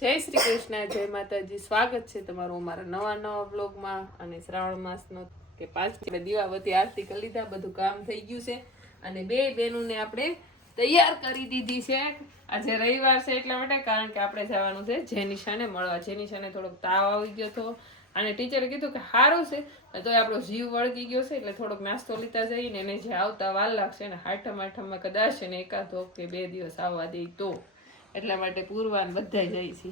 જય શ્રી કૃષ્ણ, જય માતાજી. સ્વાગત છે તમારું અમારા નવા બ્લોગમાં. અને શ્રાવણ માસનો કે 5 દીવાબત્તી આરતી કરી લીધા, બધું કામ થઈ ગયું છે અને બે બહેનોને આપણે તૈયાર કરી દીધી છે. આજે રવિવાર છે એટલા માટે, કારણ કે આપણે જવાનું છે જેનિશાને મળવા. જેનિશાને થોડોક તાવ આવી ગયો હતો અને ટીચરે કીધું કે સારું છે તો આપણો જીવ વળગી ગયો છે, એટલે થોડોક નાસ્તો લીધા જઈને એને જે આવતા વાર લાગશે ને આઠમમાં કદાચ એને એકાદો કે 2 દિવસ આવવા દે તો, એટલા માટે પૂરવાન બધા જાય છે.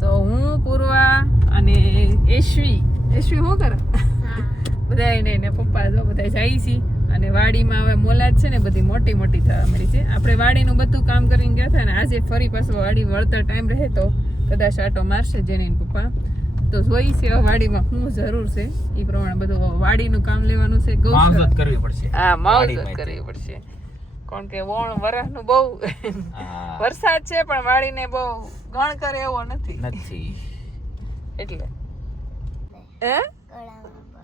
તો હું પૂર્વા અને યશ્વી શું કરે બધા એને પપ્પા જો બધા જાય છે. અને વાડીમાં હવે મોલાદ છે ને બધી મોટી મોટી થવા મળી છે. આપણે વાડીનું બધું કામ કરીને ગયા હતા ને આજે ફરી પાછો વાડી વળતા ટાઈમ રહે તો કદાચ આટો મારશે જેની પપ્પા. તો જોઈ છે વાડીમાં શું જરૂર છે એ પ્રમાણે બધું વાડીનું કામ લેવાનું છે. માવજત કરવી પડશે. હા, માવજત કરવી પડશે. કારણ કે વરસનું બહુ વરસાદ છે પણ વાડીને બહુ ગણ કરે એવો નથી એટલે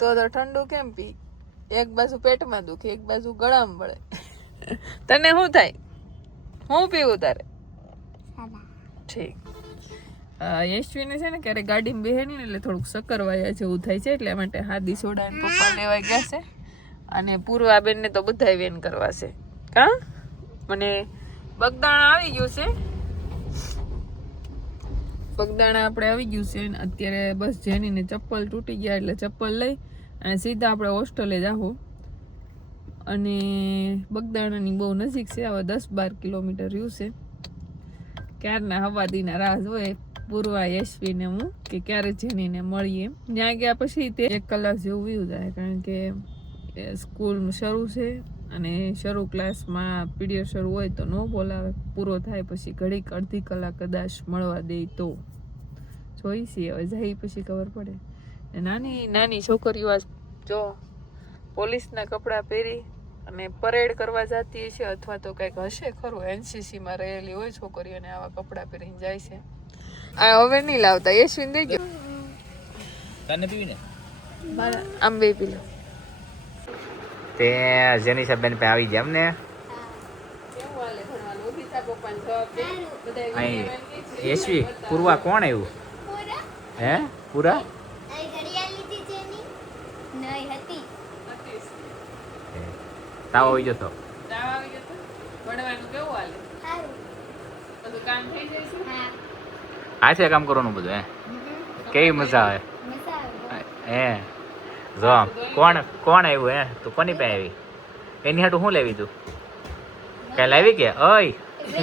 તો ઠંડુ કેમ પી? એક બાજુ પેટમાં દુખે, એક બાજુ ગળામાં બળે. તને શું થાય? હું પીવું તારે? ઠીક. યશ્વીને છે ને ક્યારેક ગાડીમાં બેહે નહીં એટલે થોડુંક શક્કર વાયા જેવું થાય છે, એટલે માટે હાદી સોડા પપ્પા લેવા ગયા છે. અને પૂર્વાબેનને તો બધાય વેન કરવા છે. કા મને બગદાણા આવી ગયું છે, બગદાણા આપણે આવી ગયું છે. અત્યારે બસ જેનીને ચપ્પલ તૂટી ગયા એટલે ચપ્પલ લઈ અને સીધા આપણે હોસ્ટેલે જાવું. અને બગદાણાની બહુ નજીક છે, હવે 10-12 કિલોમીટર રહ્યું છે. ક્યારના હવાદીના રાહ જોઈએ પૂર્વા, યશ્વીને હું કે ક્યારે જેનીને મળીએ. ત્યાં ગયા પછી તે 1 કલાક જેવું વયું જાય, કારણ કે સ્કૂલ શરૂ છે અને શરૂ ક્લાસમાં પીરિયડ શરૂ હોય તો ન બોલાવે, પૂરો થાય પછી ઘડીક અડધી કલાક કદાચ મળવા દે તો જોઈશી. હવે જાય પછી ખબર પડે. નાની નાની છોકરીઓ જો પોલીસના કપડાં પહેરી અને પરેડ કરવા જતી છે, અથવા તો કંઈક હશે ખરું, એનસીસીમાં રહેલી હોય છોકરીઓને આવા કપડાં પહેરીને જાય છે. આ હવે નહીં લાવતા. યશવીન દઈ ગયો તને પીવીને આમ બે પી લો. તે જેનિશા બેન પે આવી ગયા એમને. યશ્વી, પૂર્વા કોણ આવ્યું? હે પૂરા તાવ આવી જતો. હાથે કામ કરવાનું બધું. હે કેવી મજા આવે? હે જો કોણ આવ્યું? હે તું કોની પાસે આવી? એની હાટું શું લેવી તું? કઈ લાવી કે ઓય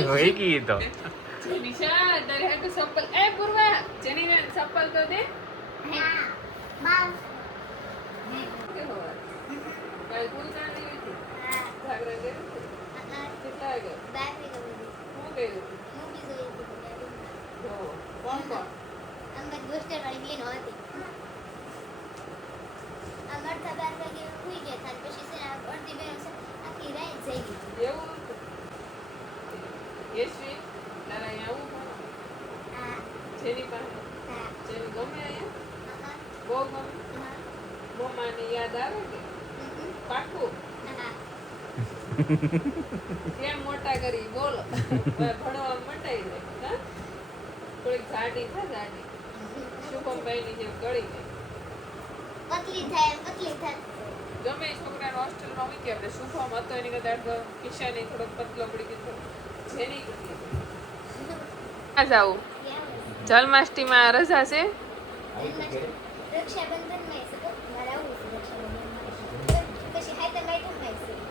વહી ગઈ તો ચપ્પલ તો દે. યશ્વી તારા અહીંયા આવું જેની પાસે જેની ગમે અહીંયા બહુ ગમે. મમ્માની યાદ આવે કે પાકું કેમ મોટા કરી બોલો. ભણવા મંડાઈ જાય. થોડીક જાડી થાય, જાડી શુભમભાઈની જેમ ગળી જાય, પતલી થાય. ગમે છોકરાને હોસ્ટેલમાં મૂકી આપણે. શુભમ હતો એની કદાચ કિશાની થોડોક પતલો પડી ગયો. જેની આ જાવું જન્માષ્ટમીમાં રજા છે.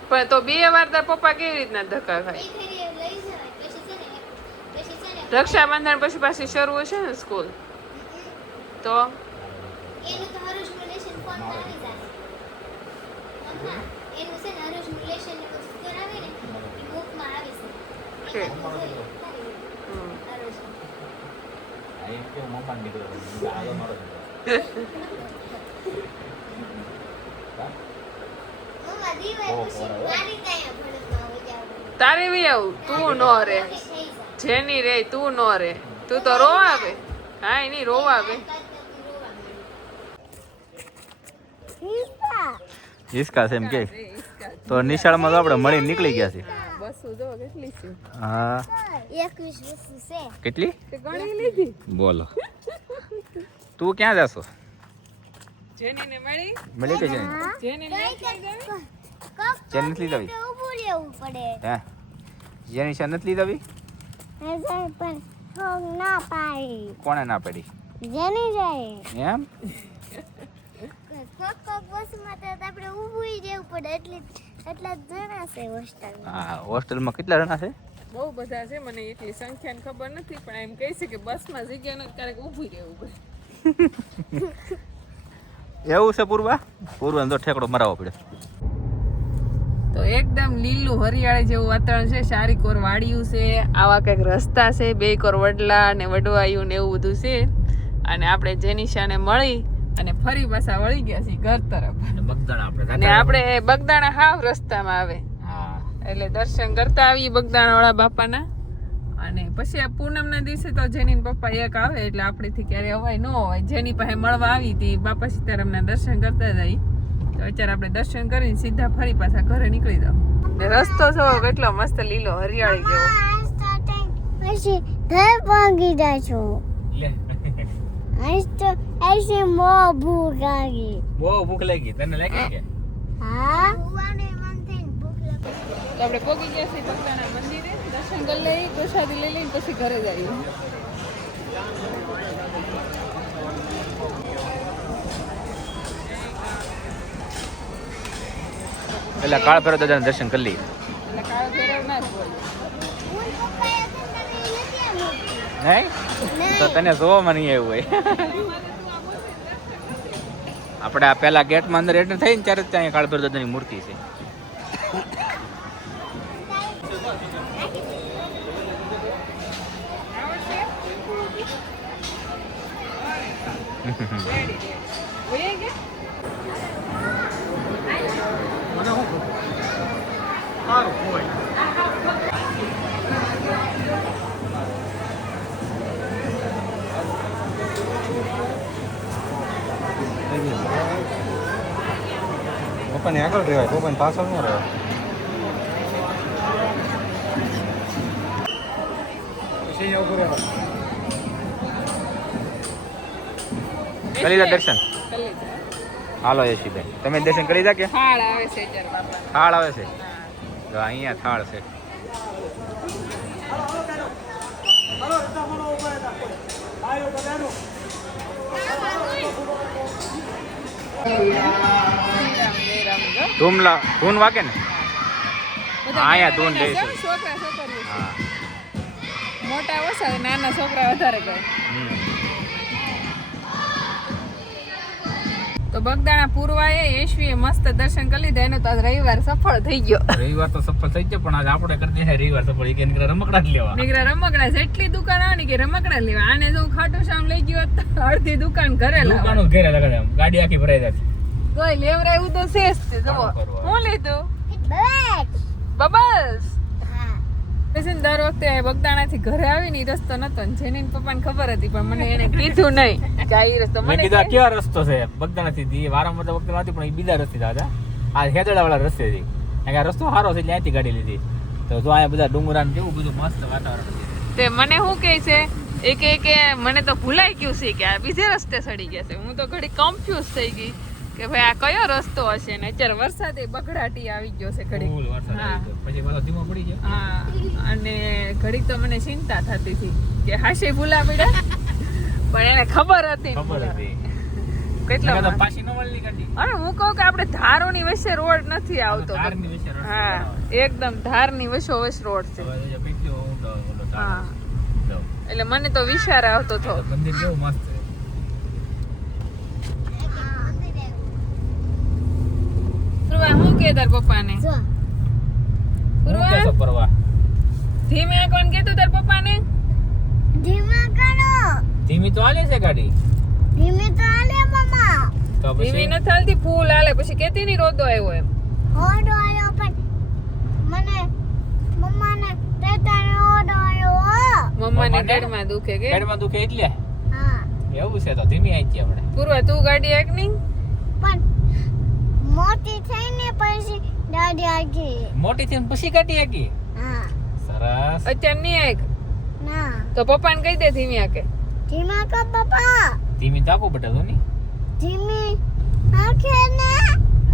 પણ તો 2 વાર તાર પપ્પા કેવી રીતના ધક્કા ખાય? રક્ષાબંધન પછી પાછી શરૂ હશે ને સ્કૂલ તો તારે બી આવું. તું નો રે જેની રે, તું નો રે. તું તો રોવા આવે. હા એની રોવા આવે. હિસકા છે એમ કે હિસકા. તો નિશાળમાં તો આપણે મળીને નીકળી ગયા છે હા, બસો જો કેટલી છે હા 21 વસ્તુ છે. કેટલી તે ગણી લીધી બોલો તું ક્યાં જાશો જેનીને મળી મળી કે જેની જેનીને નથી લઈ જાવી? જેની નથી લીધી ઊભું રહેવું પડે. હે જેની શા નથી લીધી નજર પર થોગ ના પાડી. કોણે ના પડી જેની જાય એમ કોક બસમાં તો આપણે ઊભું રહેવું પડે એટલા જ જણા છે હોસ્ટેલમાં. હા હોસ્ટેલમાં કેટલા જણા છે બહુ બધા છે મને એટલી સંખ્યાની ખબર નથી પણ એમ કહે છે કે બસમાં જગ્યા નથી ક્યારેક ઊભું રહેવું પડે એવું છે પૂર્વા તો ઠેકડો મરાવવો પડે તો એકદમ લીલું હરિયાળી જેવું વાતાવરણ છે સારી કોર વાડિયું છે આવા કંઈક રસ્તા છે બે કોર વડલા અને વડવાયું ને એવું બધું છે અને આપણે જેનિશાને મળી અને ફરી પાછા વળી ગયા છીએ ઘર તરફ બગદાણા અને આપણે બગદાણા હાવ રસ્તામાં આવે હા એટલે દર્શન કરતા આવીએ બગદાણા વાળા બાપાના અને પછી આ પૂનમના દિવસે તો જેની પપ્પા એક આવે એટલે આપણેથી ક્યારે અવાય ન હોય જેની પાસે મળવા આવી હતી બાપા સીતારામના દર્શન કરતા જઈ તો અત્યારે આપણે દર્શન કરીને સીધા ફરી પાછા ઘરે નીકળી જાવ ને રસ્તો જો કેટલો મસ્ત લીલો હરિયાળી જેવો પછી ઘર પહોંચી જાય છું. ऐसे मो भूख लागी. બહુ ભૂખ લાગી તને લાગી કે हाँ हुआने मन थे भूख लगी. તો આપણે પહોંચી ગયા છીએ બગદાણા મંદિરે દર્શન કરી લઈ પ્રસાદી લઈ લઈને પછી ઘરે જઈએ પેલા કાળ ભૈરવ દાદાના દર્શન કરી લઈએ એટલે કાળો ભૈરવ ના જ બોલે उन पप्पा ये तो नहीं लेते हैं. નહીં તો તને જોવામાં નહીં આવ્યું હોય આપણે આ પેલા ગેટમાં અંદર એન્ટર થઈને ત્યારે જ ત્યાં કાળ ભૈરવ દાદાની મૂર્તિ છે રેડી હોય કે પપ્પાને આગળ રહેવાય પપ્પાને પાછળ ન રહેવાય પછી ઉભું રહેવાય કરી લીધા દર્શન કરી લીધા. હાલો યશીબેન તમે દર્શન કરી લીધા કે થાળ આવે છે અત્યારે બાપાનો. થાળ આવે છે જો અહીંયા થાળ છે ધૂન વાગે ને બધા અહીંયા ધૂન નાના લે છે. છે, છોકરા છોકરીઓ છે. હા મોટા ઓછા નાના છોકરા વધારે કરે હમ. તો બગદાણા પૂર્વાએ યશવીએ મસ્ત દર્શન કરી લીધા એનો તો આજ રવિવાર સફળ થઈ ગયો રવિવાર તો સફળ થઈ ગયો પણ આજે આપણે કરી દે રવિવાર સફળ કે નીકળે રમકડા જ લેવા નીકળ્યા રમકડા જેટલી દુકાન આની કે રમકડા લેવા આને જો ખાટું શામ લઈ ગયો હોત તો અડધી દુકાન ઘરે લાવવા દુકાનો ઘેરે લગાડે આમ ગાડી આખી ભરાઈ જાય તોય લેવરાયું તો શેષ છે જુઓ સારું કરવા. હું લીધું बस. બબલ્સ हाँ. પછી દર વખતે બગદાણાથી ઘરે આવીને ઈ રસ્તો નતો ને જેની પપ્પાને ખબર હતી પણ મને એને કીધું નહીં કે આ ઈ રસ્તો મેં મને કીધું આ કેવા રસ્તો છે બગદાણાથી વારંવાર તો વખતે નથી પણ એ બીજા રસ્તે દાદા આ હેદડા વાળા રસ્તે થી કારણ કે આ રસ્તો સારો છે એટલે અહીંથી ગાડી લીધી તો જો અહીંયા બધા ડુંગરા ને કેવું બધું મસ્ત વાતાવરણ છે તે મને શું કહે છે કે મને તો ભૂલાઈ ગયું છે કે આ બીજે રસ્તે સડી ગયા છે હું તો ઘડી કન્ફ્યુઝ થઈ ગઈ કે ભાઈ આ કયો રસ્તો હશે ને અત્યારે વરસાદે બગડાટી આવી ગયો છે ઘડી ફૂલ વરસાદ હા. આવી ગયો. પછી બધો ધીમો પડી ગયો હા અને ઘડીક તો મને ચિંતા થતી હતી કે હાશે ભૂલા પડ્યા પણ એને ખબર હતી ને ખબર હતી કેટલો મેં કીધું પાછી ન મળી ગાડી અરે હું કહું કે આપણે ધારોની વચ્ચે રોડ નથી આવતો ધારની વચ્ચે રસ્તો હા બનાવ્યો. એકદમ ધારની વચ્ચોવચ રોડ છે હવે જો પીછો ઊંડો ઓલો ધાર. હા જો. એટલે મને તો વિચાર આવતો હતો મંદિર કેવું મસ્ત છે પૂર્વા શું કે તાર પપ્પાને जो. હું પૂર્વા કેસો પરવા ધીમે કોણ કીધું તાર પપ્પાને धीमा करो. ધીમી તો હાલે છે ગાડી धीमे तो आले मम्मा. તો ધીમી પછી નથી હાલતી ફૂલ હાલે પછી કેતી ની રોદો આવ્યો એમ ઓડો આયો પણ મને મમ્માને ટેટાને ઓડો આયો. મમ્માને મમ્માને? પેટમાં દુખે કે ગાડીમાં દુખે એટલે હા. એવું છે તો ધીમી આવી આપણે પૂર્વા તું ગાડી એક ની પણ મોટી થઈને પછી દાદી આગી. મોટી થઈને પછી કાઢી આકી. હા. સરસ. અત્યારે નહીં આય ના. તો પપ્પાને કહી દે ધીમી આકે. ધીમા કો પપ્પા. ધીમી તાકો બેટા ધોની. ધીમી આંખે ને.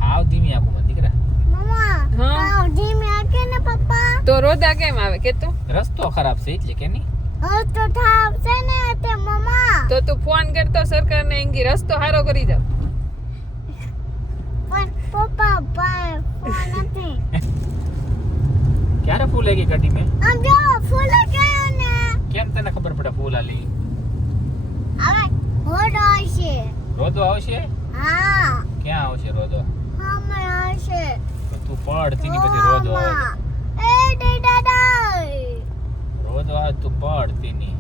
હાવ ધીમી આકો મત દીકરા. મમ્મા. હા. હા ધીમી આંખે ને પપ્પા. તો રોદા કેમ આવે કે તું? રસ્તો ખરાબ છે એટલે કે નહીં. હવે તો થાવ છે ને તે મમ્મા. તો તું ફોન કરતો સરકારને એંગી રસ્તો હારો કરી દે. પણ પપ્પા પાસે ફોન નથી. ક્યારે ફૂલ આવી ગાડી મેં? આમ જો ફૂલ ગયો ને. કેમ તને ખબર પડે ફૂલ આલી? હવે હોડ આવશે. રોદો આવશે? હા. ક્યાં આવશે રોદો? અમે આવશે. તો તું પડતી ની પછી રોદો આવે. એ દાદા. રોદો આવે તું પડતી ની.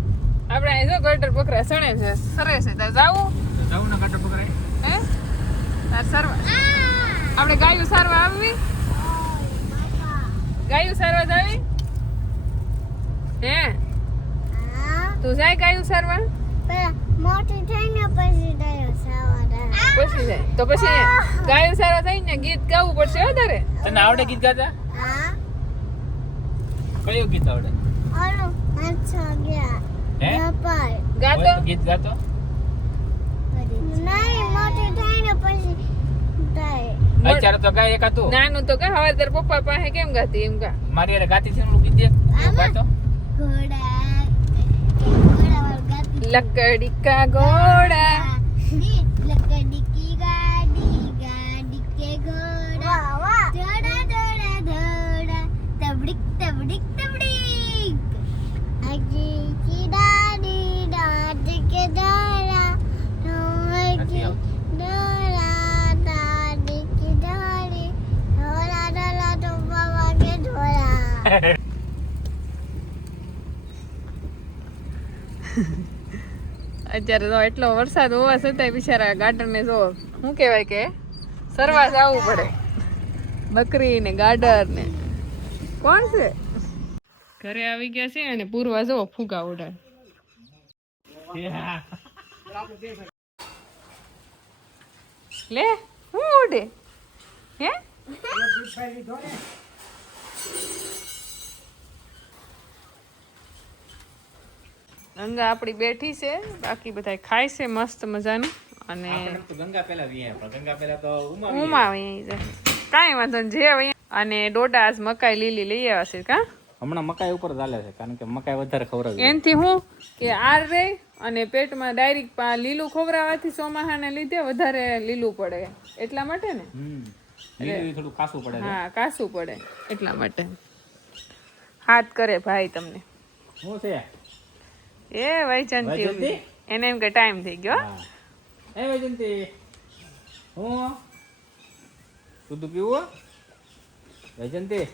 આપણે અહીં જો ગટર પકડા સણે છે સરે છે તાર જાવું જાવું ના કાંટા પકડાય. હે તાર સરવા આપણે ગાયું સારવા આવવી ગાયું સારવા જાવી હે તું જાય ગાયું સારવા મોટી થઈને પછી દયો સવારે. પછી જાય તો પછી ગાયું સારવા થાય ને ગીત ગાવું પડશે હો તારે તને આવડે ગીત ગાતા? હા. કયું ગીત આવડે? ઓલું અચ્છા ગયા. હે? ગપાય. ગાતો કોઈ ગીત ગાતો? નહીં મોટી થઈને પછી થાય. અત્યારે તો ગાય એકાતું. નાનું તો કા હવે તાર પપ્પા પાસે કેમ ગાતી એમ કા મારી યાર ગાતી છે ઓલું ગીત દે. એવું ગાતો? ઘોડા ગાતી. લકડી કા ઘોડા लकड़ी की गाड़ी गाड़ी के घोड़ा दौड़ा दौड़ा दौड़ा तबड़िक तबड़िक तबड़िक आगे की दादी दादी के दौड़ा નથી આવતું. दौड़ा दादी की दादी दौड़ा दौड़ा तो बाबा के दौड़ा. અત્યારે તો એટલો વરસાદ હોવા છતાંય બિચારા ગાર્ડનને જો શું કહેવાય કે સરવા જવું પડે બકરી ને ગાડર ને કોણ છે ઘરે આવી ગયા છે અને પૂર્વા જો ફૂગા ઉડાડ લે હું ઉડે હે ગંગા આપણી બેઠી છે બાકી બધા ખાય છે મસ્ત મજાનું અને આપણે તો ગંગા પહેલા વીએ પણ ગંગા પહેલા તો ઉમા વીએ. ઉમા આવી જાય કાંઈ વાંધો નહીં જે હવે અને ડોડા આજ મકાઈ લીલી લઈ આવ્યા છે કા હમણાં મકાઈ ઉપર ચાલે છે કારણ કે મકાઈ વધારે ખવડાવી. એનથી હું કે આર રે અને પેટમાં ડાયરેક્ટ લીલું ખવડાવવાથી ચોમાહાને લીધે વધારે લીલું પડે એટલા માટે ને લીલું થોડું કાસું પડે છે. હા કાસું પડે એટલા માટે હાથ કરે ભાઈ તમને શું છે? એ વૈજંતી વૈજયંતી? એને એમ કે ટાઈમ થઈ ગયો હા. એ વૈજયંતી હું દૂધ પીવું? વૈજયંતી